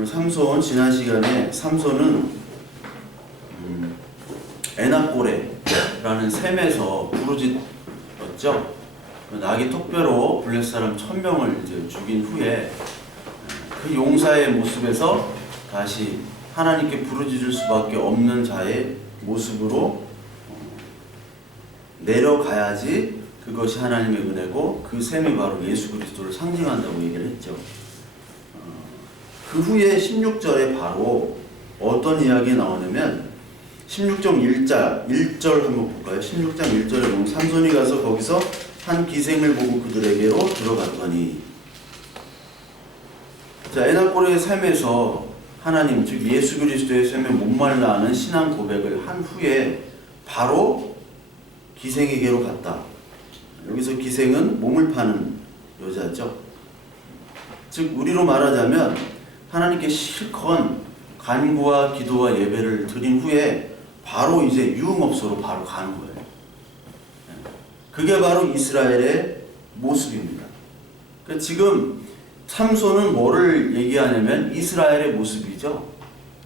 오늘 삼손, 지난 시간에 삼손은 에나꼬레라는 셈에서 부르짖었죠. 나귀 턱뼈로 블레셋 사람 1000명을 이제 죽인 후에 그 용사의 모습에서 다시 하나님께 부르짖을 수밖에 없는 자의 모습으로 내려가야지 그것이 하나님의 은혜고 그 셈이 바로 예수 그리스도를 상징한다고 얘기를 했죠. 그 후에 16절에 바로 어떤 이야기 나오냐면 16장 1절 한번 볼까요? 16장 1절에 보면 삼손이 가서 거기서 한 기생을 보고 그들에게로 들어갔더니, 자, 에나꼬레의 셈에서 하나님, 즉 예수 그리스도의 셈에 목말라 하는 신앙 고백을 한 후에 바로 기생에게로 갔다. 여기서 기생은 몸을 파는 여자죠. 즉 우리로 말하자면 하나님께 실컷 간구와 기도와 예배를 드린 후에 바로 이제 유흥업소로 바로 가는 거예요. 그게 바로 이스라엘의 모습입니다. 그러니까 지금 삼손은 뭐를 얘기하냐면 이스라엘의 모습이죠.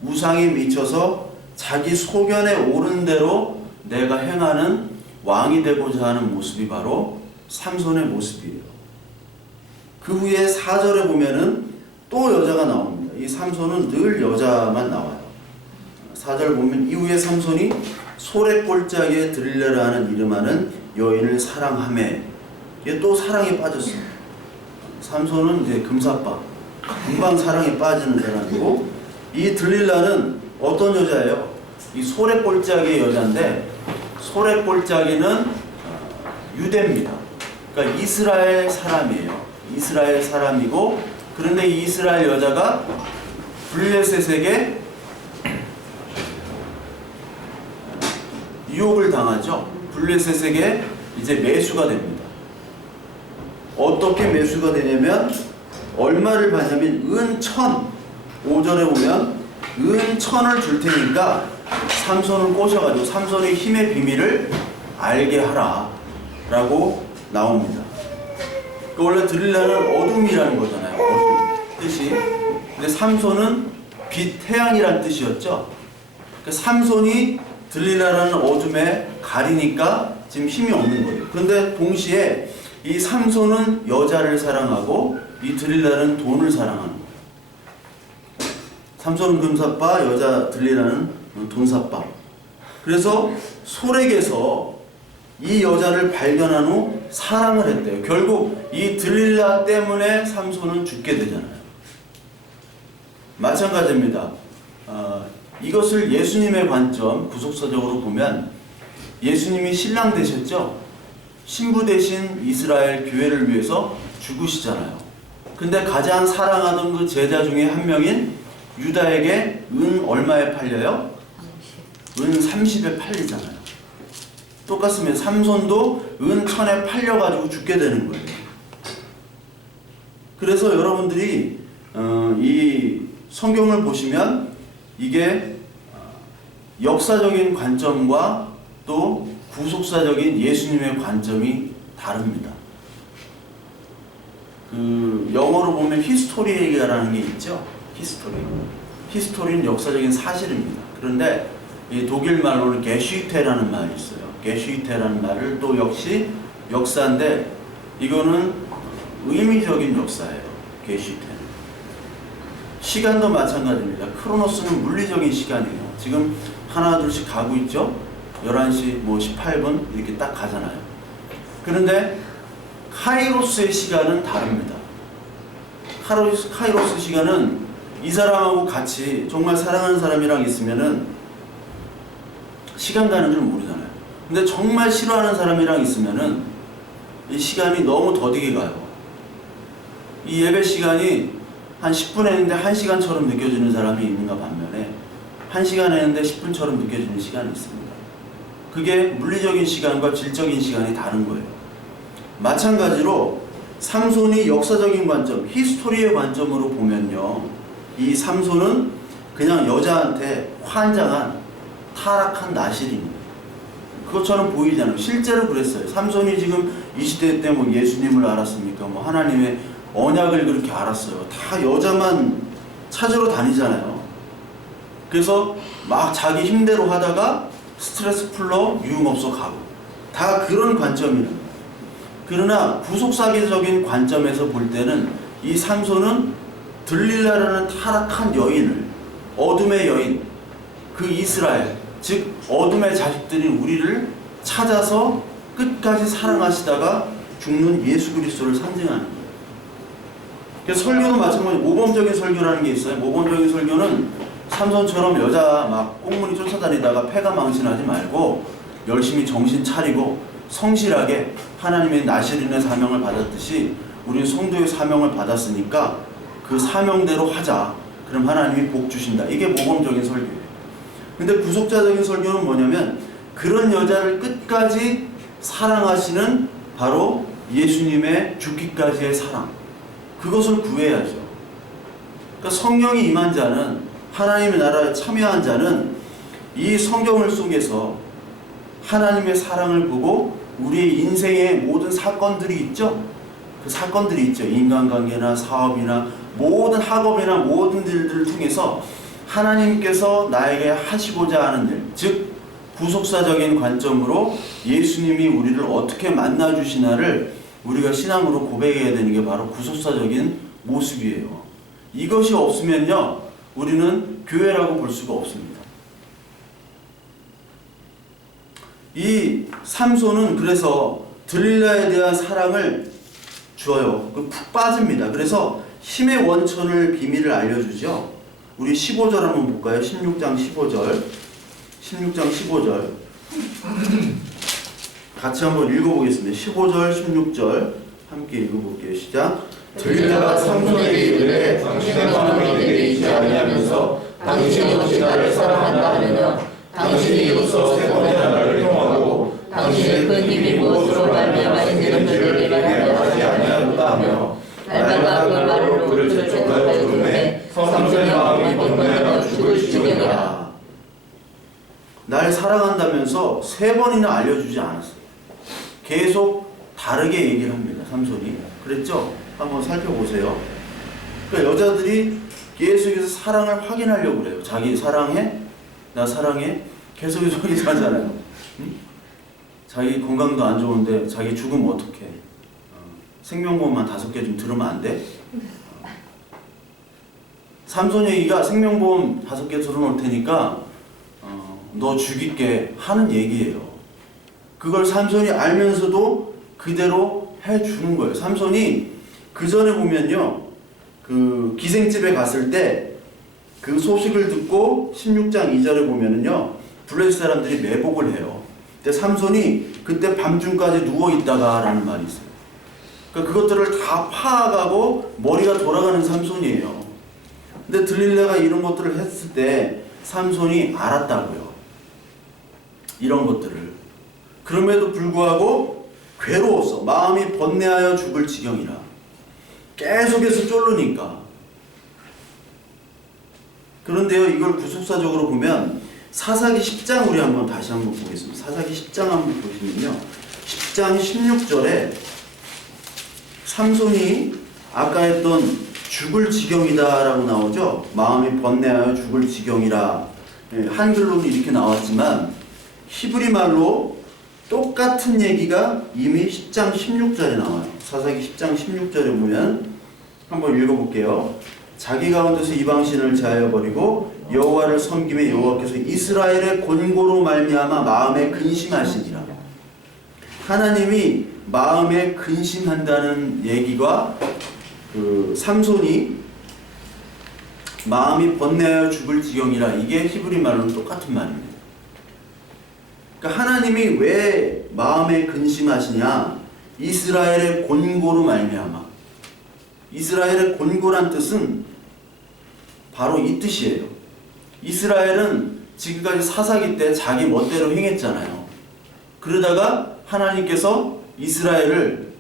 우상에 미쳐서 자기 소견에 오른 대로 내가 행하는 왕이 되고자 하는 모습이 바로 삼손의 모습이에요. 그 후에 4절에 보면은 또 여자가 나옵니다. 이 삼손은 늘 여자만 나와요. 4절 보면 이후에 삼손이 소래골짜기에 들리려라 하는 이름하는 여인을 사랑하매, 이게 또 사랑에 빠졌어요. 삼손은 이제 금사빠, 금방 사랑에 빠지는 사람이고, 이 들릴라는 어떤 여자예요? 이 소래골짜기의 여자인데, 소래골짜기는 유대입니다. 그러니까 이스라엘 사람이에요. 이스라엘 사람이고, 그런데 이 이스라엘 여자가 블레셋에게 유혹을 당하죠. 블레셋에게 이제 매수가 됩니다. 어떻게 매수가 되냐면 얼마를 받냐면 은 1000, 5절에 보면 은 1000을 줄 테니까 삼손을 꼬셔가지고 삼손의 힘의 비밀을 알게 하라 라고 나옵니다. 원래 들릴라는 어둠이라는 거잖아요. 어둠 뜻이. 근데 삼손은 빛, 태양이라는 뜻이었죠. 그러니까 삼손이 들릴라라는 어둠에 가리니까 지금 힘이 없는 거예요. 그런데 동시에 이 삼손은 여자를 사랑하고 이 들릴라는 돈을 사랑하는 거예요. 삼손은 금사빠, 여자 들릴라는 돈사빠. 그래서 소렉에서 이 여자를 발견한 후 사랑을 했대요. 결국 이 들릴라 때문에 삼손은 죽게 되잖아요. 마찬가지입니다. 이것을 예수님의 관점, 구속사적으로 보면 예수님이 신랑 되셨죠? 신부 되신 이스라엘 교회를 위해서 죽으시잖아요. 근데 가장 사랑하던 그 제자 중에 한 명인 유다에게 은 얼마에 팔려요? 은 30에 팔리잖아요. 똑같으면 삼손도 은 1000에 팔려가지고 죽게 되는 거예요. 그래서 여러분들이 이 성경을 보시면 이게 역사적인 관점과 또 구속사적인 예수님의 관점이 다릅니다. 그 영어로 보면 히스토리라는 게 있죠. 히스토리는 역사적인 사실입니다. 그런데 이 독일 말로는 게슈테라는 말이 있어요. 게슈테라는 말을 또 역시 역사인데 이거는 의미적인 역사예요. 게슈테는. 시간도 마찬가지입니다. 크로노스는 물리적인 시간이에요. 지금 하나 둘씩 가고 있죠. 11시 뭐 18분 이렇게 딱 가잖아요. 그런데 카이로스의 시간은 다릅니다. 카이로스 시간은 이 사람하고 같이 정말 사랑하는 사람이랑 있으면은 시간 가는 줄 모르잖아요. 근데 정말 싫어하는 사람이랑 있으면은 이 시간이 너무 더디게 가요. 이 예배 시간이 한 10분 했는데 1시간처럼 느껴지는 사람이 있는가 반면에 1시간 했는데 10분처럼 느껴지는 시간이 있습니다. 그게 물리적인 시간과 질적인 시간이 다른 거예요. 마찬가지로 삼손이 역사적인 관점, 히스토리의 관점으로 보면요, 이 삼손은 그냥 여자한테 환장한 타락한 나실입니다. 그것처럼 보이잖아요. 실제로 그랬어요. 삼손이 지금 이 시대 때 뭐 예수님을 알았습니까? 뭐 하나님의 언약을 그렇게 알았어요. 다 여자만 찾으러 다니잖아요. 그래서 막 자기 힘대로 하다가 스트레스 풀러 유흥업소 가고 다 그런 관점이에요. 그러나 구속사계적인 관점에서 볼 때는 이 삼손은 들릴라라는 타락한 여인을, 어둠의 여인, 그 이스라엘, 즉 어둠의 자식들인 우리를 찾아서 끝까지 사랑하시다가 죽는 예수 그리스도를 상징하는 거예요. 그래서 설교도 마찬가지로 모범적인 설교라는 게 있어요. 모범적인 설교는 삼손처럼 여자 막 꽁무니 쫓아다니다가 패가 망신하지 말고 열심히 정신 차리고 성실하게 하나님의 나시린의 사명을 받았듯이 우리는 성도의 사명을 받았으니까 그 사명대로 하자. 그럼 하나님이 복 주신다. 이게 모범적인 설교예요. 근데 구속자적인 설교는 뭐냐면 그런 여자를 끝까지 사랑하시는 바로 예수님의 죽기까지의 사랑, 그것을 구해야죠. 그러니까 성령이 임한 자는, 하나님의 나라에 참여한 자는 이 성경을 속에서 하나님의 사랑을 보고 우리의 인생의 모든 사건들이 있죠. 그 사건들이 있죠. 인간관계나 사업이나 모든 학업이나 모든 일들을 통해서 하나님께서 나에게 하시고자 하는 일, 즉 구속사적인 관점으로 예수님이 우리를 어떻게 만나주시나를 우리가 신앙으로 고백해야 되는 게 바로 구속사적인 모습이에요. 이것이 없으면요, 우리는 교회라고 볼 수가 없습니다. 이 삼손은 그래서 들릴라에 대한 사랑을 줘요. 푹 빠집니다. 그래서 힘의 원천을, 비밀을 알려주죠. 우리 15절 한번 볼까요? 16장 15절. 16장 15절. 같이 한번 읽어보겠습니다. 15절, 16절 함께 읽어볼게요. 시작. 들릴라가 삼손에게 이르되 당신의 마음이 내게 있지 아니하면서 당신이 어찌 나를 사랑한다 하느냐. 당신이 이로써 세 번이나 나를 형하고 당신의 그 힘이 무엇으로 말미암았는지를 내게 말하지 아니하였다 하며 날마다 그 말로 그를 재촉하여 부르매 삼손의 마음이 번뇌하여 죽을 지경이라. 날 사랑한다면서 세 번이나 알려주지 않았어요. 계속 다르게 얘기를 합니다. 삼손이. 그랬죠? 한번 살펴보세요. 그러니까 여자들이 계속해서 사랑을 확인하려고 그래요. 자기 사랑해? 나 사랑해? 계속해서 하잖아요. 응? 자기 건강도 안 좋은데 자기 죽으면 어떡해? 생명보험만 5개 좀 들으면 안 돼? 삼손 얘기가 생명보험 5개 들어놓을 테니까 너 죽일게 하는 얘기예요. 그걸 삼손이 알면서도 그대로 해주는 거예요. 삼손이 그 전에 보면요, 그 기생집에 갔을 때 그 소식을 듣고 16장 2절에 보면은요, 블레셋 사람들이 매복을 해요. 근데 삼손이 그때 밤중까지 누워있다가 라는 말이 있어요. 그러니까 그것들을 다 파악하고 머리가 돌아가는 삼손이에요. 근데 들릴라가 이런 것들을 했을 때 삼손이 알았다고요. 이런 것들을. 그럼에도 불구하고 괴로웠어. 마음이 번뇌하여 죽을 지경이라. 계속해서 쫄르니까. 그런데요, 이걸 구속사적으로 보면 사사기 10장 우리 한번 다시 한번 보겠습니다. 사사기 10장 한번 보시면요, 10장 16절에 삼손이 아까 했던 죽을 지경이다 라고 나오죠. 마음이 번뇌하여 죽을 지경이라. 한글로는 이렇게 나왔지만 히브리 말로 똑같은 얘기가 이미 10장 16절에 나와요. 사사기 10장 16절에 보면 한번 읽어볼게요. 자기 가운데서 이방신을 제하여 버리고 여호와를 섬김에 여호와께서 이스라엘의 곤고로 말미암아 마음에 근심하시니라. 하나님이 마음에 근심한다는 얘기가 그 삼손이 마음이 번뇌하여 죽을 지경이라, 이게 히브리 말로는 똑같은 말입니다. 그러니까 하나님이 왜 마음에 근심하시냐? 이스라엘의 곤고로 말미암아. 이스라엘의 곤고란 뜻은 바로 이 뜻이에요. 이스라엘은 지금까지 사사기 때 자기 멋대로 행했잖아요. 그러다가 하나님께서 이스라엘을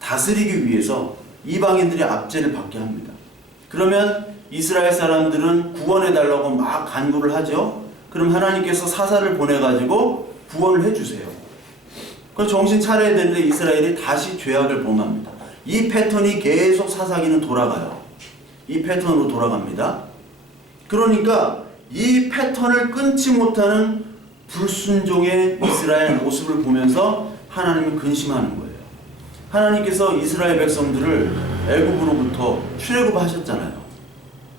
다스리기 위해서 이방인들이 압제를 받게 합니다. 그러면 이스라엘 사람들은 구원해달라고 막 간구를 하죠. 그럼 하나님께서 사사를 보내가지고 구원을 해주세요. 그럼 정신 차려야 되는데 이스라엘이 다시 죄악을 범합니다. 이 패턴이 계속 사사기는 돌아가요. 이 패턴으로 돌아갑니다. 그러니까 이 패턴을 끊지 못하는 불순종의 이스라엘 모습을 보면서 하나님은 근심하는 거예요. 하나님께서 이스라엘 백성들을 애굽으로부터 출애굽하셨잖아요.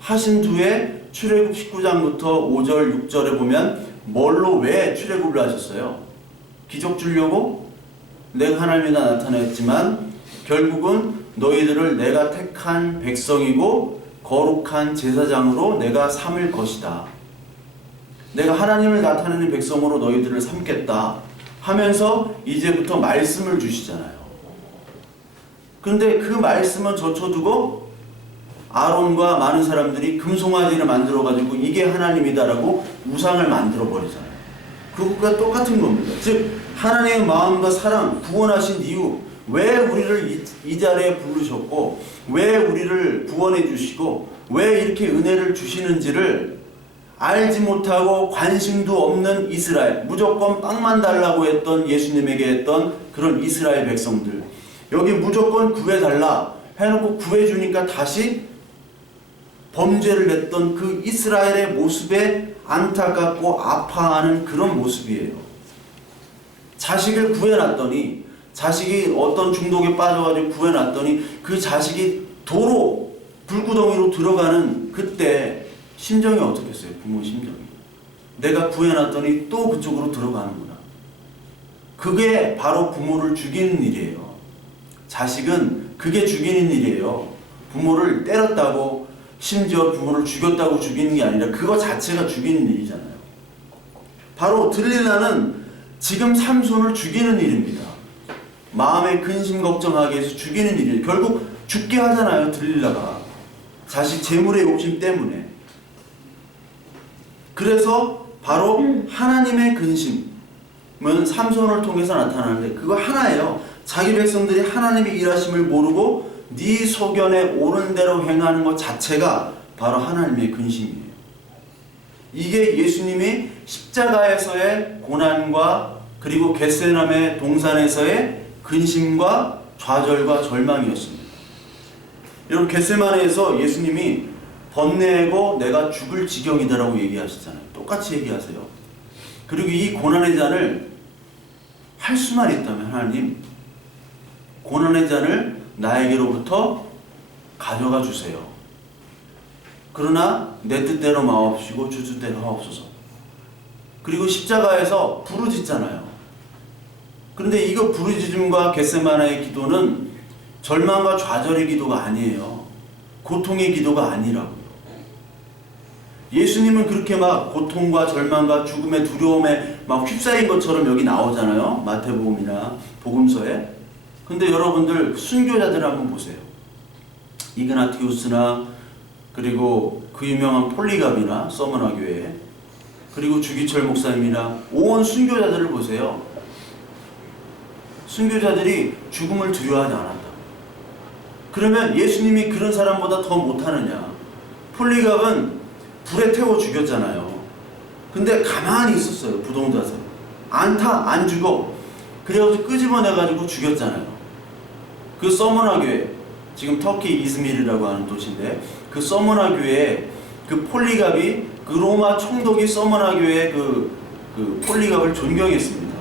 하신 뒤에 출애굽 19장부터 5절 6절에 보면 뭘로 왜 출애굽을 하셨어요? 기적 주려고? 내가 하나님이다 나타냈지만 결국은 너희들을 내가 택한 백성이고 거룩한 제사장으로 내가 삼을 것이다. 내가 하나님을 나타내는 백성으로 너희들을 삼겠다 하면서 이제부터 말씀을 주시잖아요. 근데 그 말씀은 젖혀두고 아론과 많은 사람들이 금송아지를 만들어가지고 이게 하나님이다라고 우상을 만들어버리잖아요. 그것과 똑같은 겁니다. 즉 하나님의 마음과 사랑, 구원하신 이유, 왜 우리를 이 자리에 부르셨고 왜 우리를 구원해 주시고 왜 이렇게 은혜를 주시는지를 알지 못하고 관심도 없는 이스라엘, 무조건 빵만 달라고 했던 예수님에게 했던 그런 이스라엘 백성들, 여기 무조건 구해달라 해놓고 구해주니까 다시 범죄를 했던 그 이스라엘의 모습에 안타깝고 아파하는 그런 모습이에요. 자식을 구해놨더니, 자식이 어떤 중독에 빠져가지고 구해놨더니 그 자식이 도로 불구덩이로 들어가는 그때 심정이 어떻겠어요? 부모 심정이. 내가 구해놨더니 또 그쪽으로 들어가는구나. 그게 바로 부모를 죽이는 일이에요. 자식은 그게 죽이는 일이에요. 부모를 때렸다고, 심지어 부모를 죽였다고 죽이는 게 아니라 그거 자체가 죽이는 일이잖아요. 바로 들릴라는 지금 삼손을 죽이는 일입니다. 마음에 근심 걱정하게 해서 죽이는 일이에요. 결국 죽게 하잖아요, 들릴라가. 자식 재물의 욕심 때문에. 그래서 바로 하나님의 근심은 삼손을 통해서 나타나는데 그거 하나예요. 자기 백성들이 하나님의 일하심을 모르고 네 소견에 옳은 대로 행하는 것 자체가 바로 하나님의 근심이에요. 이게 예수님이 십자가에서의 고난과 그리고 겟세마네 동산에서의 근심과 좌절과 절망이었습니다. 여러분, 겟세마네에서 예수님이 번뇌고 내가 죽을 지경이다라고 얘기하시잖아요. 똑같이 얘기하세요. 그리고 이 고난의 잔을 할 수만 있다면 하나님, 고난의 잔을 나에게로부터 가져가 주세요. 그러나 내 뜻대로 마옵시고 주 뜻대로 하옵소서. 그리고 십자가에서 부르짖잖아요. 그런데 이거 부르짖음과 겟세마네의 기도는 절망과 좌절의 기도가 아니에요. 고통의 기도가 아니라고요. 예수님은 그렇게 막 고통과 절망과 죽음의 두려움에 막 휩싸인 것처럼 여기 나오잖아요. 마태복음이나 복음서에. 근데 여러분들 순교자들 한번 보세요. 이그나티우스나 그리고 그 유명한 폴리갑이나 서머나 교회, 그리고 주기철 목사님이나 온 순교자들을 보세요. 순교자들이 죽음을 두려워하지 않았다. 그러면 예수님이 그런 사람보다 더 못하느냐? 폴리갑은 불에 태워 죽였잖아요. 근데 가만히 있었어요. 부동자서. 안 죽어. 그래가지고 끄집어내가지고 죽였잖아요. 그 서머나 교회, 지금 터키 이즈미르라고 하는 도시인데 그 서머나 교회에 그 폴리갑이, 그 로마 총독이 서머나 교회의 그 폴리갑을 존경했습니다.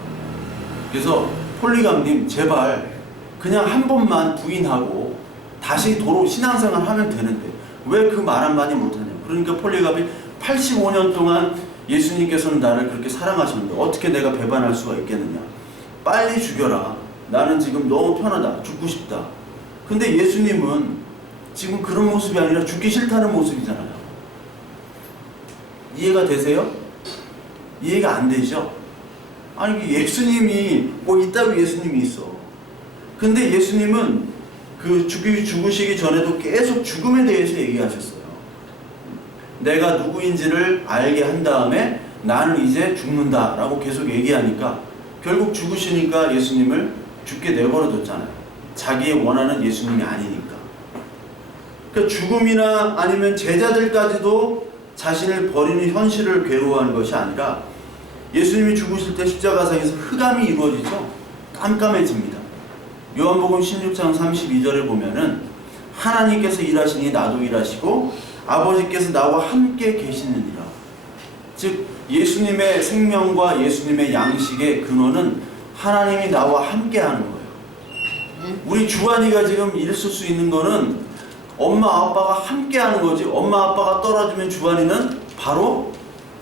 그래서 폴리갑님 제발 그냥 한 번만 부인하고 다시 도로 신앙생활 하면 되는데 왜 그 말 한마디 못하냐. 그러니까 폴리갑이 85년 동안 예수님께서는 나를 그렇게 사랑하셨는데 어떻게 내가 배반할 수가 있겠느냐. 빨리 죽여라. 나는 지금 너무 편하다. 죽고 싶다. 근데 예수님은 지금 그런 모습이 아니라 죽기 싫다는 모습이잖아요. 이해가 되세요? 이해가 안 되죠? 아니, 예수님이 뭐 있다고 예수님이 있어. 근데 예수님은 그 죽으시기 전에도 계속 죽음에 대해서 얘기하셨어요. 내가 누구인지를 알게 한 다음에 나는 이제 죽는다 라고 계속 얘기하니까 결국 죽으시니까 예수님을 죽게 내버려뒀잖아요. 자기의 원하는 예수님이 아니니까. 그러니까 죽음이나 아니면 제자들까지도 자신을 버리는 현실을 괴로워하는 것이 아니라 예수님이 죽으실 때 십자가상에서 흑암이 이루어지죠. 깜깜해집니다. 요한복음 16장 32절에 보면은 하나님께서 일하시니 나도 일하시고 아버지께서 나와 함께 계시느니라. 즉 예수님의 생명과 예수님의 양식의 근원은 하나님이 나와 함께 하는 거예요. 우리 주한이가 지금 있을 수 있는 거는 엄마 아빠가 함께 하는 거지. 엄마 아빠가 떨어지면 주한이는 바로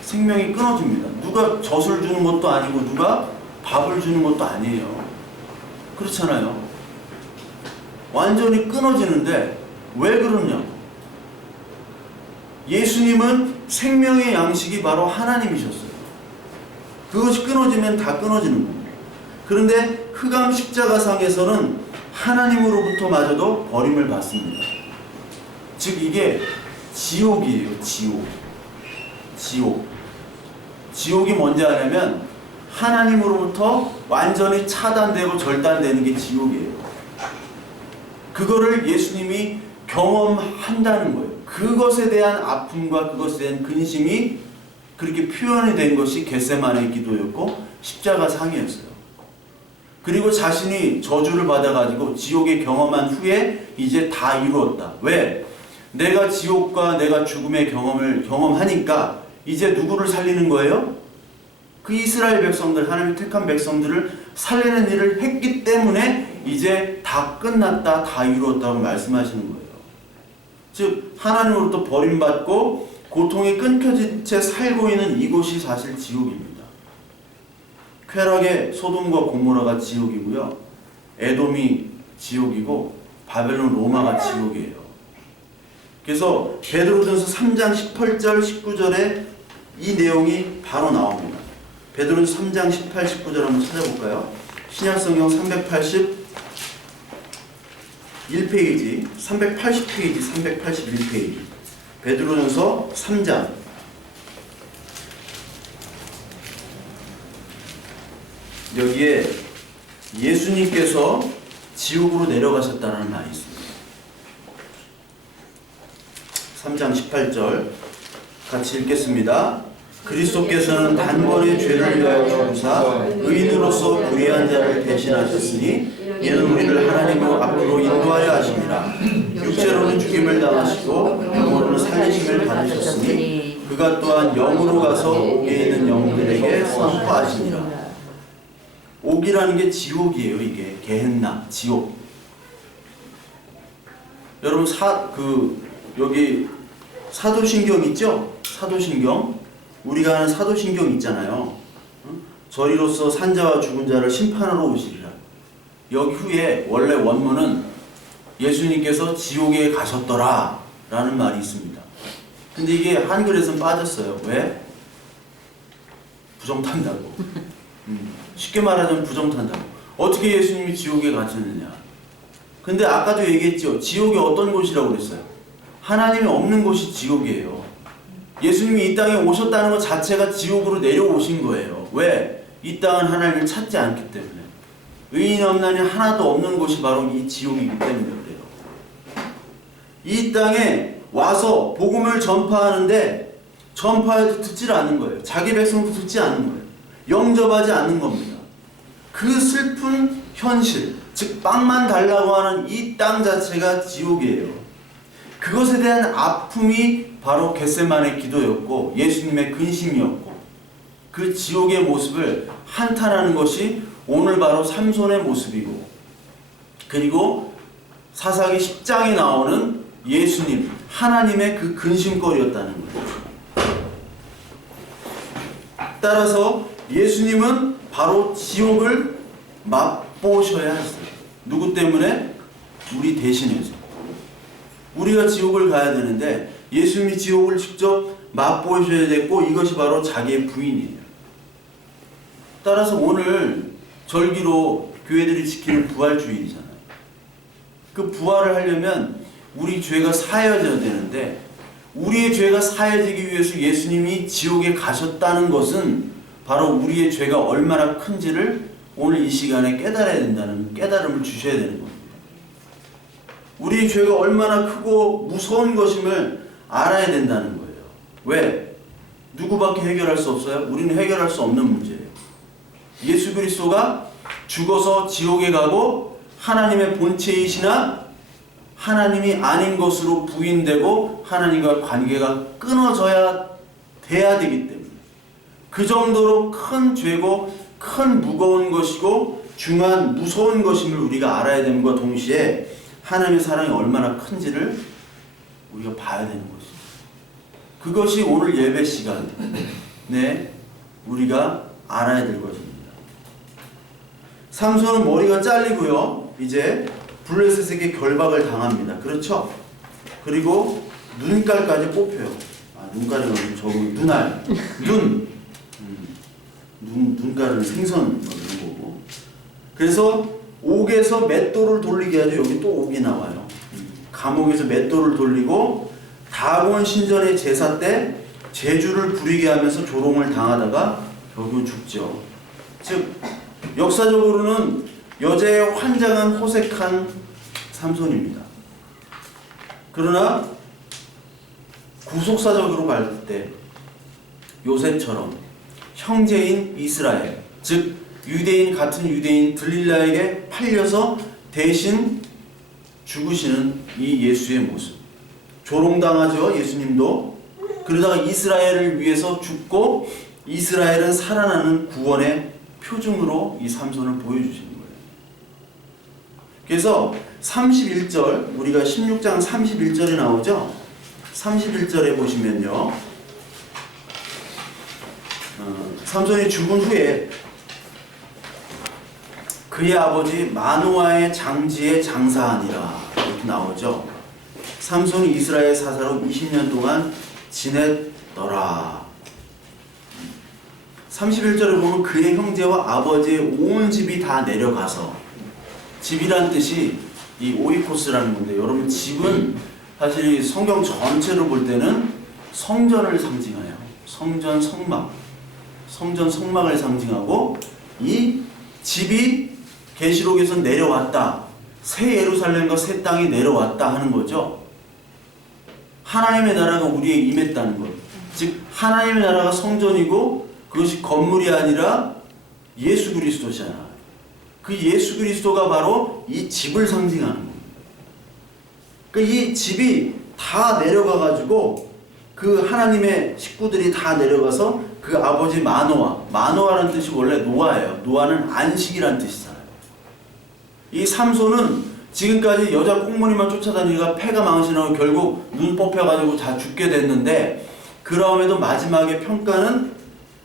생명이 끊어집니다. 누가 젖을 주는 것도 아니고 누가 밥을 주는 것도 아니에요. 그렇잖아요. 완전히 끊어지는데 왜 그러냐고. 예수님은 생명의 양식이 바로 하나님이셨어요. 그것이 끊어지면 다 끊어지는 겁니다. 그런데 흑암 십자가상에서는 하나님으로부터 마저도 버림을 받습니다. 즉 이게 지옥이에요. 지옥이 뭔지 아냐면 하나님으로부터 완전히 차단되고 절단되는 게 지옥이에요. 그거를 예수님이 경험한다는 거예요. 그것에 대한 아픔과 그것에 대한 근심이 그렇게 표현이 된 것이 겟세마네 기도였고 십자가상이었어요. 그리고 자신이 저주를 받아가지고 지옥에 경험한 후에 이제 다 이루었다. 왜? 내가 지옥과 내가 죽음의 경험을 경험하니까 이제 누구를 살리는 거예요? 그 이스라엘 백성들, 하나님의 택한 백성들을 살리는 일을 했기 때문에 이제 다 끝났다, 다 이루었다고 말씀하시는 거예요. 즉 하나님으로부터 버림받고 고통이 끊겨진 채 살고 있는 이곳이 사실 지옥입니다. 쾌락의 소돔과 고모라가 지옥이고요. 에돔이 지옥이고 바벨론 로마가 지옥이에요. 그래서 베드로전서 3장 18절 19절에 이 내용이 바로 나옵니다. 베드로전서 3장 18, 19절 한번 찾아볼까요? 신약성경 381페이지, 380페이지, 381페이지. 베드로전서 3장. 여기에 예수님께서 지옥으로 내려가셨다는 말이 있습니다. 3장 18절 같이 읽겠습니다. 그리스도께서는 단번에 죄를 위하여 죽으사 의인으로서 불의한 자를 대신하셨으니 이는 우리를 하나님 앞으로 인도하여 하심이라. 육체로는 죽임을 당하시고 영으로는 살리심을 받으셨으니 그가 또한 영으로 가서 옥에 있는 영들에게 선포하시니라. 옥이라는 게 지옥이에요. 이게 게헨나 지옥. 여러분 여기 사도신경 있죠? 사도신경. 우리가 아는 사도신경 있잖아요. 저리로서 산자와 죽은 자를 심판하러 오시리라. 여기 후에 원래 원문은 예수님께서 지옥에 가셨더라 라는 말이 있습니다. 근데 이게 한글에서는 빠졌어요. 왜? 부정탄다고. 쉽게 말하자면 부정탄다고. 어떻게 예수님이 지옥에 가셨느냐. 근데 아까도 얘기했죠. 지옥이 어떤 곳이라고 그랬어요? 하나님이 없는 곳이 지옥이에요. 예수님이 이 땅에 오셨다는 것 자체가 지옥으로 내려오신 거예요. 왜? 이 땅은 하나님을 찾지 않기 때문에. 의인 없나니 하나도 없는 곳이 바로 이 지옥이기 때문에 그래요. 이 땅에 와서 복음을 전파하는데 전파해도 듣질 않는 거예요. 자기 백성도 듣지 않는 거예요. 영접하지 않는 겁니다. 그 슬픈 현실, 즉 빵만 달라고 하는 이 땅 자체가 지옥이에요. 그것에 대한 아픔이 바로 겟세마네 기도였고 예수님의 근심이었고 그 지옥의 모습을 한탄하는 것이 오늘 바로 삼손의 모습이고 그리고 사사기 10장에 나오는 예수님, 하나님의 그 근심거리였다는 거예요. 따라서 예수님은 바로 지옥을 맛보셔야 했어요. 누구 때문에? 우리 대신해서. 우리가 지옥을 가야 되는데 예수님이 지옥을 직접 맛보셔야 됐고 이것이 바로 자기의 부인이에요. 따라서 오늘 절기로 교회들이 지키는 부활주일이잖아요. 그 부활을 하려면 우리 죄가 사해져야 되는데 우리의 죄가 사해지기 위해서 예수님이 지옥에 가셨다는 것은 바로 우리의 죄가 얼마나 큰지를 오늘 이 시간에 깨달아야 된다는 깨달음을 주셔야 되는 겁니다. 우리의 죄가 얼마나 크고 무서운 것임을 알아야 된다는 거예요. 왜? 누구밖에 해결할 수 없어요? 우리는 해결할 수 없는 문제예요. 예수 그리스도가 죽어서 지옥에 가고 하나님의 본체이시나 하나님이 아닌 것으로 부인되고 하나님과 관계가 끊어져야 돼야 되기 때문에 그 정도로 큰 죄고 큰 무거운 것이고 중한 무서운 것임을 우리가 알아야 됨과 동시에 하나님의 사랑이 얼마나 큰지를 우리가 봐야 되는 것입니다. 그것이 오늘 예배 시간에 우리가 알아야 될 것입니다. 삼손은 머리가 잘리고요. 이제 블레셋에게 결박을 당합니다. 그렇죠? 그리고 눈깔까지 뽑혀요. 눈깔은 저거 눈알. 눈깔은 생선 이런 거고. 그래서 옥에서 맷돌을 돌리게 하죠. 여기 또 옥이 나와요. 감옥에서 맷돌을 돌리고 다곤 신전의 제사 때 제주를 부리게 하면서 조롱을 당하다가 결국 죽죠. 즉 역사적으로는 여자의 환장한 호색한 삼손입니다. 그러나 구속사적으로 갈 때 요셉처럼 형제인 이스라엘, 즉 유대인 같은 유대인 들릴라에게 팔려서 대신 죽으시는 이 예수의 모습. 조롱당하죠. 예수님도. 그러다가 이스라엘을 위해서 죽고 이스라엘은 살아나는 구원의 표징으로 이 삼손을 보여주시는 거예요. 그래서 31절, 우리가 16장 31절에 나오죠. 31절에 보시면요, 삼손이 죽은 후에 그의 아버지 마노아의 장지에 장사하니라 이렇게 나오죠. 삼손이 이스라엘 사사로 20년 동안 지냈더라. 31절에 보면 그의 형제와 아버지의 온 집이 다 내려가서, 집이란 뜻이 이 오이코스라는 건데, 여러분 집은 사실 이 성경 전체를 볼 때는 성전을 상징해요. 성전 성막을 상징하고, 이 집이 계시록에서 내려왔다, 새 예루살렘과 새 땅이 내려왔다 하는 거죠. 하나님의 나라가 우리에 임했다는 것. 즉 하나님의 나라가 성전이고 그것이 건물이 아니라 예수 그리스도잖아요. 그 예수 그리스도가 바로 이 집을 상징하는 겁니다. 이 집이 다 내려가가지고 그 하나님의 식구들이 다 내려가서 그 아버지 마노아라는 뜻이 원래 노아예요. 노아는 안식이라는 뜻이잖아요. 이 삼손은 지금까지 여자 꽁무니만 쫓아다니다가 패가 망신하고 결국 눈 뽑혀가지고 다 죽게 됐는데, 그럼에도 마지막에 평가는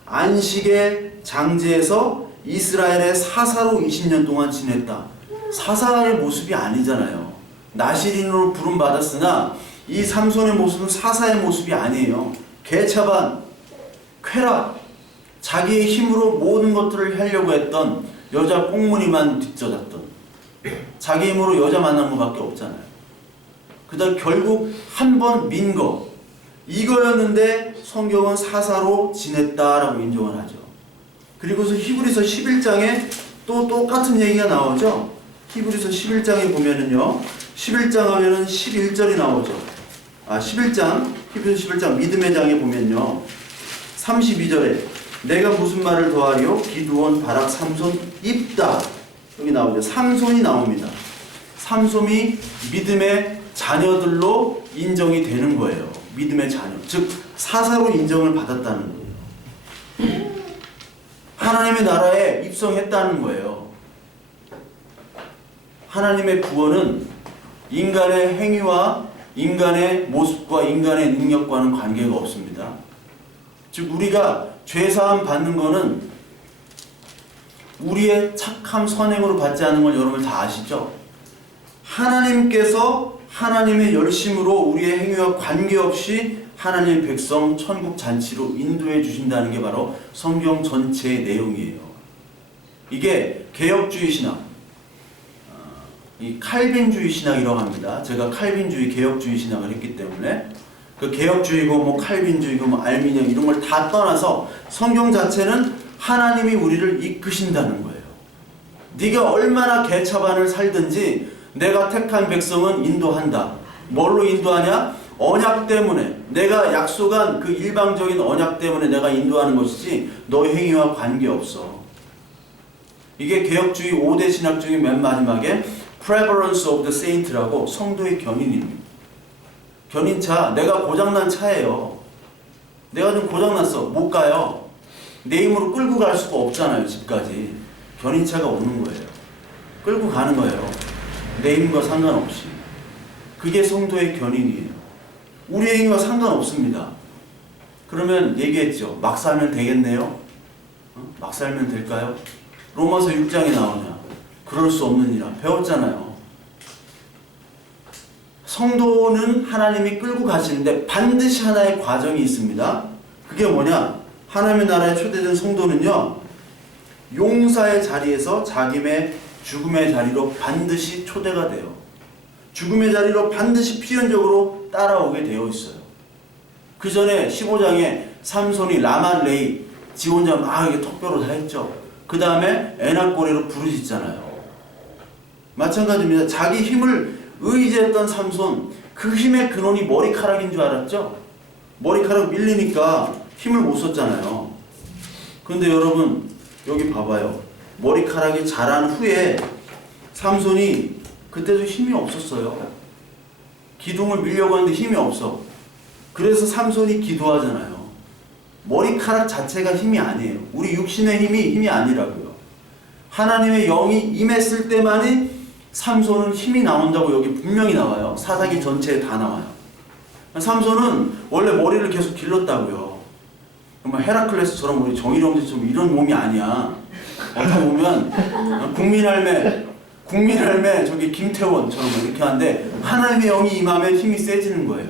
안식의 장제에서 이스라엘의 사사로 20년 동안 지냈다. 사사의 모습이 아니잖아요. 나시린으로 부름받았으나 이 삼손의 모습은 사사의 모습이 아니에요. 개차반, 쾌락, 자기의 힘으로 모든 것들을 하려고 했던 여자 꽁무니만 뒤쫓았던, 자기 힘으로 여자 만난 것밖에 없잖아요. 그다음 결국 한 번 민 거, 이거였는데 성경은 사사로 지냈다라고 인정을 하죠. 그리고서 히브리서 11장에 또 똑같은 얘기가 나오죠. 히브리서 11장에 보면은요, 11장 하면은 11절이 나오죠. 11장, 히브리서 11장 믿음의 장에 보면요, 32절에 내가 무슨 말을 더하리요? 기드온, 바락, 삼손, 입다. 여기 나오죠. 삼손이 나옵니다. 삼손이 믿음의 자녀들로 인정이 되는 거예요. 믿음의 자녀. 즉 사사로 인정을 받았다는 거예요. 하나님의 나라에 입성했다는 거예요. 하나님의 구원은 인간의 행위와 인간의 모습과 인간의 능력과는 관계가 없습니다. 즉 우리가 죄사함 받는 거는 우리의 착함 선행으로 받지 않은 걸 여러분 다 아시죠? 하나님께서 하나님의 열심으로 우리의 행위와 관계없이 하나님의 백성 천국 잔치로 인도해 주신다는 게 바로 성경 전체의 내용이에요. 이게 개혁주의 신학, 이 칼빈주의 신학이라고 합니다. 제가 칼빈주의, 개혁주의 신학을 했기 때문에 그 개혁주의고 뭐 칼빈주의고 뭐 알미니엄 이런 걸 다 떠나서 성경 자체는 하나님이 우리를 이끄신다는 거예요. 네가 얼마나 개차반을 살든지 내가 택한 백성은 인도한다. 뭘로 인도하냐? 언약 때문에, 내가 약속한 그 일방적인 언약 때문에 내가 인도하는 것이지 너의 행위와 관계없어. 이게 개혁주의 5대 신학 중에 맨 마지막에 prevalence of the saint라고 성도의 견인입니다. 견인차, 내가 고장난 차예요. 내가 좀 고장났어. 못 가요. 내 힘으로 끌고 갈 수가 없잖아요. 집까지. 견인차가 오는 거예요. 끌고 가는 거예요. 내 힘과 상관없이. 그게 성도의 견인이에요. 우리의 힘과 상관없습니다. 그러면 얘기했죠. 막 살면 되겠네요? 막 살면 될까요? 로마서 6장에 나오냐? 그럴 수 없느니라. 배웠잖아요. 성도는 하나님이 끌고 가시는데 반드시 하나의 과정이 있습니다. 그게 뭐냐? 하나님의 나라에 초대된 성도는요, 용사의 자리에서 자기의 죽음의 자리로 반드시 초대가 돼요. 죽음의 자리로 반드시 필연적으로 따라오게 되어 있어요. 그 전에 15장에 삼손이 라만레이 지 혼자 막 이렇게 턱뼈로 다 했죠. 그 다음에 에낙고레로 부르짖잖아요. 마찬가지입니다. 자기 힘을 의지했던 삼손, 그 힘의 근원이 머리카락인 줄 알았죠? 머리카락 밀리니까 힘을 못 썼잖아요. 그런데 여러분 여기 봐봐요. 머리카락이 자란 후에 삼손이 그때도 힘이 없었어요. 기둥을 밀려고 하는데 힘이 없어. 그래서 삼손이 기도하잖아요. 머리카락 자체가 힘이 아니에요. 우리 육신의 힘이 아니라고요. 하나님의 영이 임했을 때만이 삼손은 힘이 나온다고 여기 분명히 나와요. 사사기 전체에 다 나와요. 삼손은 원래 머리를 계속 길렀다고요. 정말 헤라클레스처럼 우리 정의로움처럼 이런 몸이 아니야. 어떻게 보면 국민할매 저기 김태원처럼 이렇게 하는데 하나님의 영이 임하면 힘이 세지는 거예요.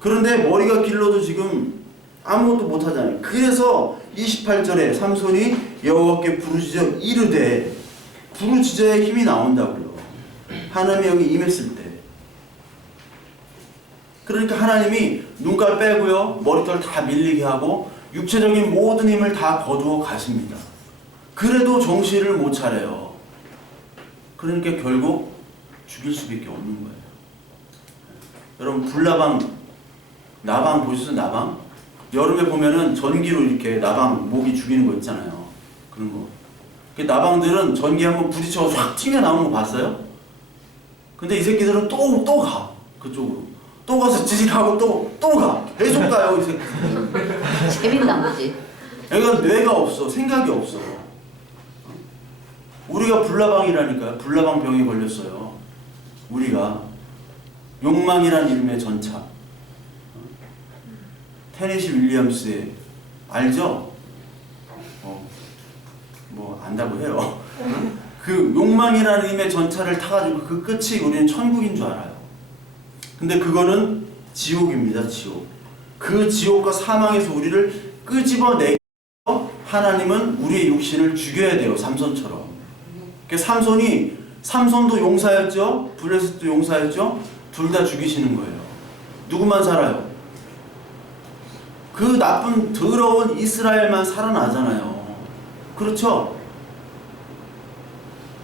그런데 머리가 길러도 지금 아무것도 못하잖아요. 그래서 28절에 삼손이 여호와께 부르짖어 이르되, 부르짖어야 힘이 나온다고요. 하나님의 영이 임했을 때. 그러니까 하나님이 눈깔 빼고요, 머리털 다 밀리게 하고 육체적인 모든 힘을 다 거두어 가십니다. 그래도 정신을 못 차려요. 그러니까 결국 죽일 수밖에 없는 거예요. 여러분 나방 보셨어요? 나방? 여름에 보면은 전기로 이렇게 나방 모기 죽이는 거 있잖아요. 그런 거. 그 나방들은 전기 한번 부딪혀서 확 튕겨 나오는 거 봤어요? 근데 이 새끼들은 또 가. 그쪽으로. 또 가서 지직하고 또 가. 계속 가요, 이 새끼. 재밌나 보지. 그러니까 뇌가 없어. 생각이 없어. 우리가 불나방이라니까요. 불나방 병에 걸렸어요. 우리가. 욕망이란 이름의 전차. 테네시 윌리엄스의 알죠? 뭐 안다고 해요. 그 욕망이라는 이름의 전차를 타가지고 그 끝이 우리는 천국인 줄 알아요. 근데 그거는 지옥입니다. 지옥. 그 지옥과 사망에서 우리를 끄집어내서 하나님은 우리의 육신을 죽여야 돼요. 삼손처럼. 그러니까 삼손도 용사였죠. 블레셋도 용사였죠. 둘 다 죽이시는 거예요. 누구만 살아요? 그 나쁜 더러운 이스라엘만 살아나잖아요. 그렇죠?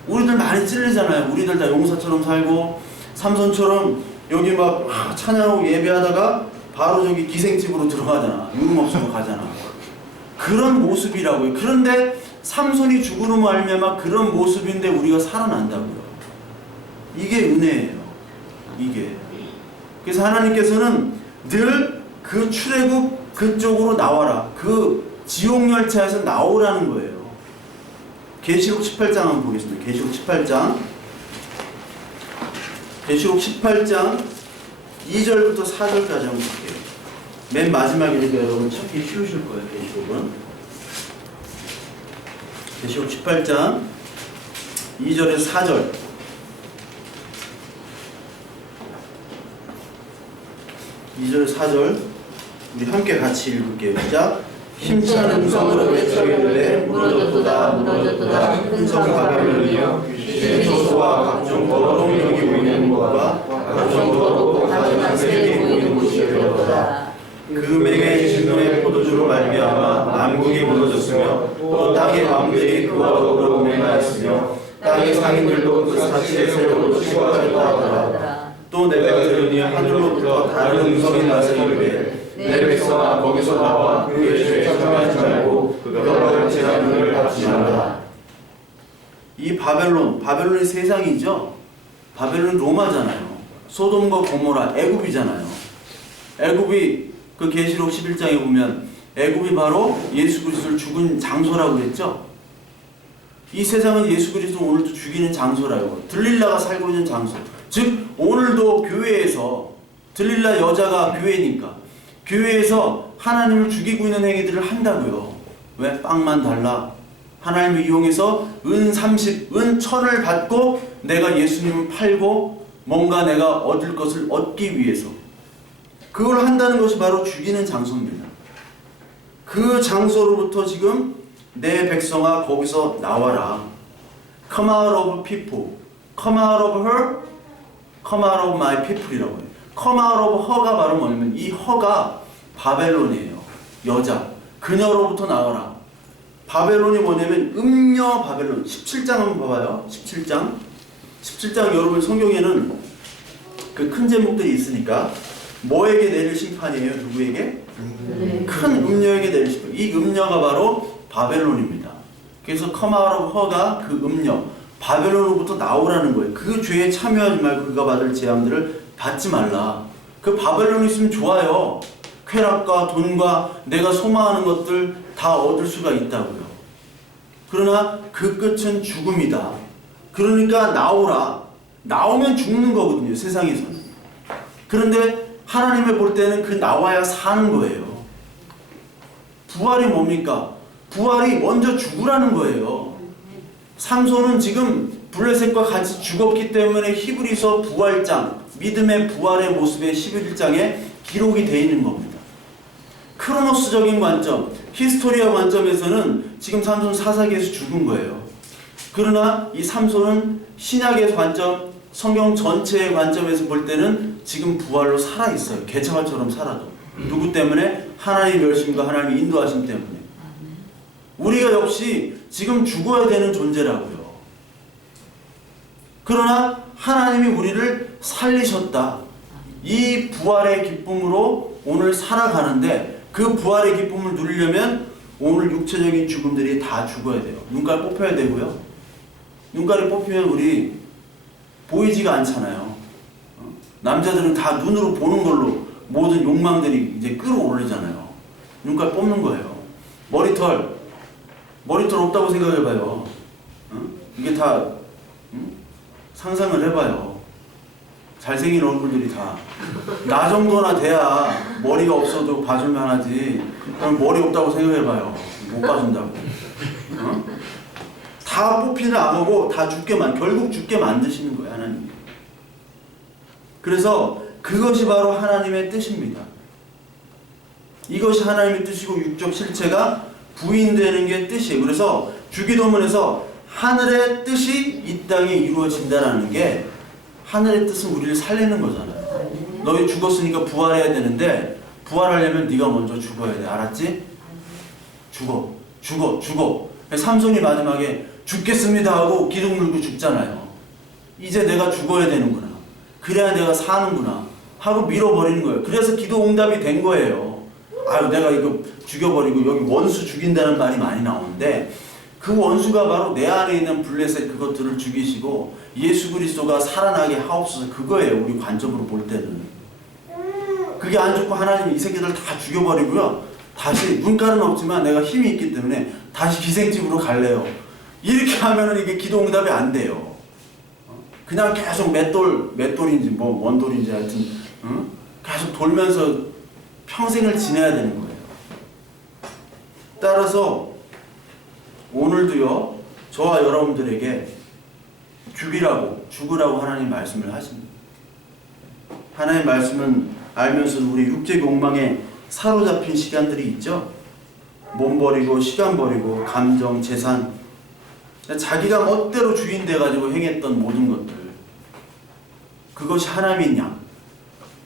우리들 많이 찔리잖아요. 우리들 다 용사처럼 살고 삼손처럼 여기 막 찬양하고 예배하다가 바로 저기 기생집으로 들어가잖아. 유흥업소로 가잖아. 그런 모습이라고요. 그런데 삼손이 죽으로 말미암아 그런 모습인데 우리가 살아난다고요. 이게 은혜예요. 이게. 그래서 하나님께서는 늘 그 출애굽 그쪽으로 나와라. 그 지옥열차에서 나오라는 거예요. 계시록 18장 한번 보겠습니다. 계시록 18장 2절부터 4절까지 한번 볼게요. 맨 마지막이니까 여러분 찾기 쉬우실 거예요. 계시록 18장 2절에서 4절. 우리 함께 같이 읽을게요. 시작. 힘찬 음성으로 외쳐이르되 무너졌도다 무너졌도다 흔성 바벨론이여 귀신의 조소와 각종 더러운 영이 보이는 곳과 각종 더럽고 가증한 세력이 보이는 곳이 되었도다. 그 맹의 진노의 포도주로 말미암아 만국이 무너졌으며 또 땅의 왕들이 그와 더불어 맹하였으며 땅의 상인들도 그 사치의 세력으로 치워졌다 하더라. 또 내가 들으니 하늘로부터 다른 음성이 나서 이르되 내 백성아 거기서 나와 그의 죄에 참여하지 말고 그가 벌 재앙을 받지 말라. 이 바벨론 바벨론이 세상이죠. 바벨론이 로마잖아요. 소돔과 고모라, 애굽이잖아요. 애굽이 그 계시록 11장에 보면 애굽이 바로 예수 그리스도를 죽은 장소라고 했죠. 이 세상은 예수 그리스도 오늘도 죽이는 장소라고. 들릴라가 살고 있는 장소. 즉 오늘도 교회에서 들릴라 여자가 교회니까 교회에서 하나님을 죽이고 있는 행위들을 한다고요. 왜? 빵만 달라. 하나님을 이용해서 은 30, 은 1000을 받고 내가 예수님을 팔고 뭔가 내가 얻을 것을 얻기 위해서 그걸 한다는 것이 바로 죽이는 장소입니다. 그 장소로부터 지금 내 백성아 거기서 나와라. Come out of people. Come out of her. Come out of my people이라고 해요. Come out of her가 바로 뭐냐면 이 her가 바벨론이에요. 여자. 그녀로부터 나와라. 바벨론이 뭐냐면 음녀 바벨론. 17장 한번 봐봐요. 17장 여러분 성경에는 그 큰 제목들이 있으니까 뭐에게 내릴 심판이에요? 누구에게? 큰 음녀에게 내릴 심판. 이 음녀가 바로 바벨론입니다. 그래서 come out of her가 그 음녀 바벨론으로부터 나오라는 거예요. 그 죄에 참여하지 말고 그가 받을 재앙들을 받지 말라. 그 바벨론이 있으면 좋아요. 쾌락과 돈과 내가 소망하는 것들 다 얻을 수가 있다고요. 그러나 그 끝은 죽음이다. 그러니까 나오라. 나오면 죽는 거거든요. 세상에서는. 그런데 하나님을 볼 때는 그 나와야 사는 거예요. 부활이 뭡니까? 부활이 먼저 죽으라는 거예요. 삼손은 지금 블레셋과 같이 죽었기 때문에 히브리서 부활장, 믿음의 부활의 모습의 11장에 기록이 되어 있는 겁니다. 크로노스적인 관점, 히스토리아 관점에서는 지금 삼손 사사기에서 죽은 거예요. 그러나 이 삼손은 신약의 관점, 성경 전체의 관점에서 볼 때는 지금 부활로 살아있어요. 개차반처럼 살아도. 누구 때문에? 하나님의 열심과 하나님의 인도하심 때문에. 우리가 역시 지금 죽어야 되는 존재라고요. 그러나 하나님이 우리를 살리셨다. 이 부활의 기쁨으로 오늘 살아가는데 그 부활의 기쁨을 누리려면 오늘 육체적인 죽음들이 다 죽어야 돼요. 눈깔 뽑혀야 되고요. 눈깔이 뽑히면 우리 보이지가 않잖아요. 남자들은 다 눈으로 보는 걸로 모든 욕망들이 이제 끌어올리잖아요. 눈깔 뽑는 거예요. 머리털 없다고 생각해봐요. 이게 다 상상을 해봐요. 잘생긴 얼굴들이 다 나 정도나 돼야 머리가 없어도 봐줄만 하지. 그럼 머리 없다고 생각해봐요. 못 봐준다고. 다 뽑히는 암호고 다 결국 죽게 만드시는 거예요. 하나님이. 그래서 그것이 바로 하나님의 뜻입니다. 이것이 하나님의 뜻이고 육적 실체가 부인되는 게 뜻이에요. 그래서 주기도문에서 하늘의 뜻이 이 땅에 이루어진다라는 게 하늘의 뜻은 우리를 살리는 거잖아요. 너희 죽었으니까 부활해야 되는데 부활하려면 네가 먼저 죽어야 돼. 알았지? 죽어. 삼손이 마지막에 죽겠습니다 하고 기둥 물고 죽잖아요. 이제 내가 죽어야 되는구나. 그래야 내가 사는구나 하고 밀어버리는 거예요. 그래서 기도 응답이 된 거예요. 아유 내가 이거 죽여버리고 여기 원수 죽인다는 말이 많이 나오는데 그 원수가 바로 내 안에 있는 블레셋 그것들을 죽이시고 예수 그리스도가 살아나게 하옵소서. 그거예요. 우리 관점으로 볼 때는. 그게 안 좋고 하나님이 이 새끼들 다 죽여버리고요. 다시 눈깔은 없지만 내가 힘이 있기 때문에 다시 기생집으로 갈래요. 이렇게 하면은 이게 기도 응답이 안 돼요. 그냥 계속 맷돌인지 뭐 원돌인지 하여튼 계속 돌면서 평생을 지내야 되는 거예요. 따라서 오늘도요 저와 여러분들에게 죽으라고 하나님 말씀을 하십니다. 하나님 말씀은 알면서도 우리 육적 욕망에 사로잡힌 시간들이 있죠. 몸 버리고 시간 버리고 감정, 재산, 자기가 멋대로 주인 돼가지고 행했던 모든 것들, 그것이 하나님인 양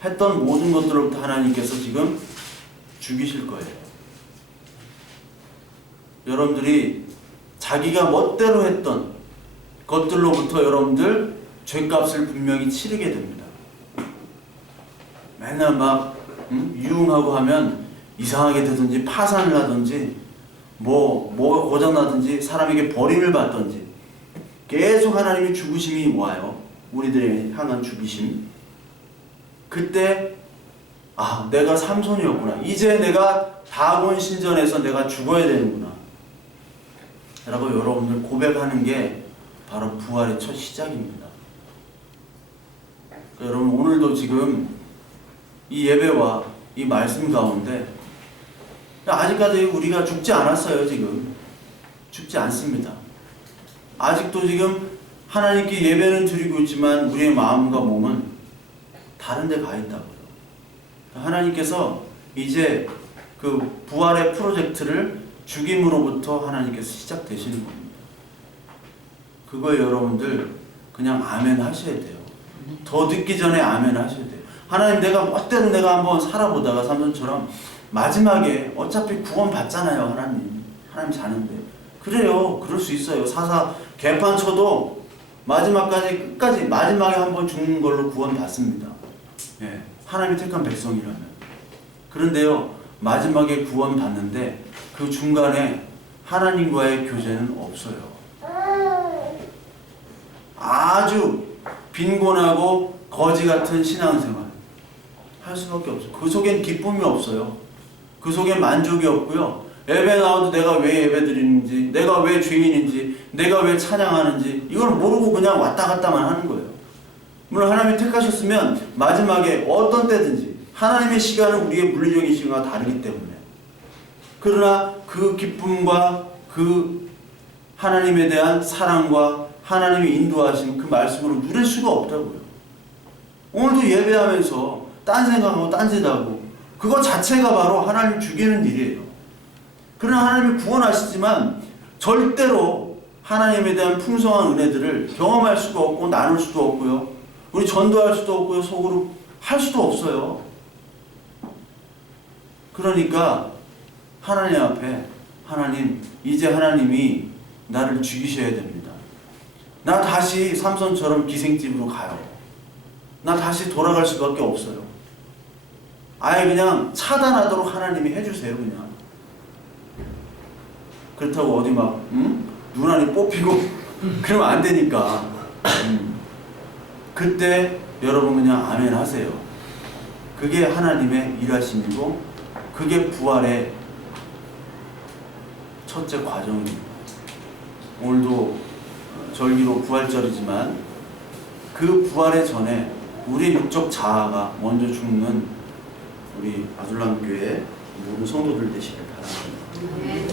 했던 모든 것들로부터 하나님께서 지금 죽이실 거예요. 여러분들이 자기가 멋대로 했던 것들로부터 여러분들 죄값을 분명히 치르게 됩니다. 맨날 막 유흥하고 하면 이상하게 되든지 파산을 하든지 뭐가 고장나든지 사람에게 버림을 받든지 계속 하나님의 죽으심이 와요. 우리들에 향한 죽이심. 그때 아, 내가 삼손이었구나. 이제 내가 다곤 신전에서 내가 죽어야 되는구나 라고 여러분들 고백하는 게 바로 부활의 첫 시작입니다. 여러분 오늘도 지금 이 예배와 이 말씀 가운데 아직까지 우리가 죽지 않았어요. 지금 죽지 않습니다. 아직도 지금 하나님께 예배는 드리고 있지만 우리의 마음과 몸은 다른 데 가 있다고요. 하나님께서 이제 그 부활의 프로젝트를 죽임으로부터 하나님께서 시작되시는 겁니다. 그거에 여러분들 그냥 아멘 하셔야 돼요. 더 듣기 전에 아멘 하셔야 돼요. 하나님, 내가 멋대로 내가 한번 살아보다가 삼손처럼 마지막에 어차피 구원 받잖아요. 하나님 자는데. 그래요. 그럴 수 있어요. 사사 개판 쳐도 마지막까지 끝까지 마지막에 한번 죽는 걸로 구원 받습니다. 예, 하나님이 택한 백성이라면. 그런데요, 마지막에 구원 받는데 그 중간에 하나님과의 교제는 없어요. 아주 빈곤하고 거지 같은 신앙생활 할 수밖에 없어요. 그 속엔 기쁨이 없어요. 그 속엔 만족이 없고요. 예배 나와도 내가 왜 예배 드리는지, 내가 왜 죄인인지, 내가 왜 찬양하는지 이걸 모르고 그냥 왔다 갔다만 하는 거예요. 물론 하나님이 택하셨으면 마지막에 어떤 때든지 하나님의 시간은 우리의 물리적인 시간과 다르기 때문에, 그러나 그 기쁨과 그 하나님에 대한 사랑과 하나님의 인도하심 그 말씀으로 누릴 수가 없다고요. 오늘도 예배하면서 딴 생각하고 딴짓하고 그거 자체가 바로 하나님 죽이는 일이에요. 그러나 하나님이 구원하시지만 절대로 하나님에 대한 풍성한 은혜들을 경험할 수가 없고 나눌 수도 없고요. 우리 전도할 수도 없고요. 속으로 할 수도 없어요. 그러니까 하나님 앞에 하나님, 이제 하나님이 나를 죽이셔야 됩니다. 나 다시 삼손처럼 기생집으로 가요. 나 다시 돌아갈 수밖에 없어요. 아예 그냥 차단하도록 하나님이 해주세요. 그냥. 그렇다고 어디 막 눈알이 뽑히고 그러면 안 되니까. 그때 여러분 그냥 아멘 하세요. 그게 하나님의 일하심이고 그게 부활의 첫째 과정입니다. 오늘도 절기로 부활절이지만 그 부활의 전에 우리 육적 자아가 먼저 죽는 우리 아둘람 교회 모든 성도들 되시길 바랍니다.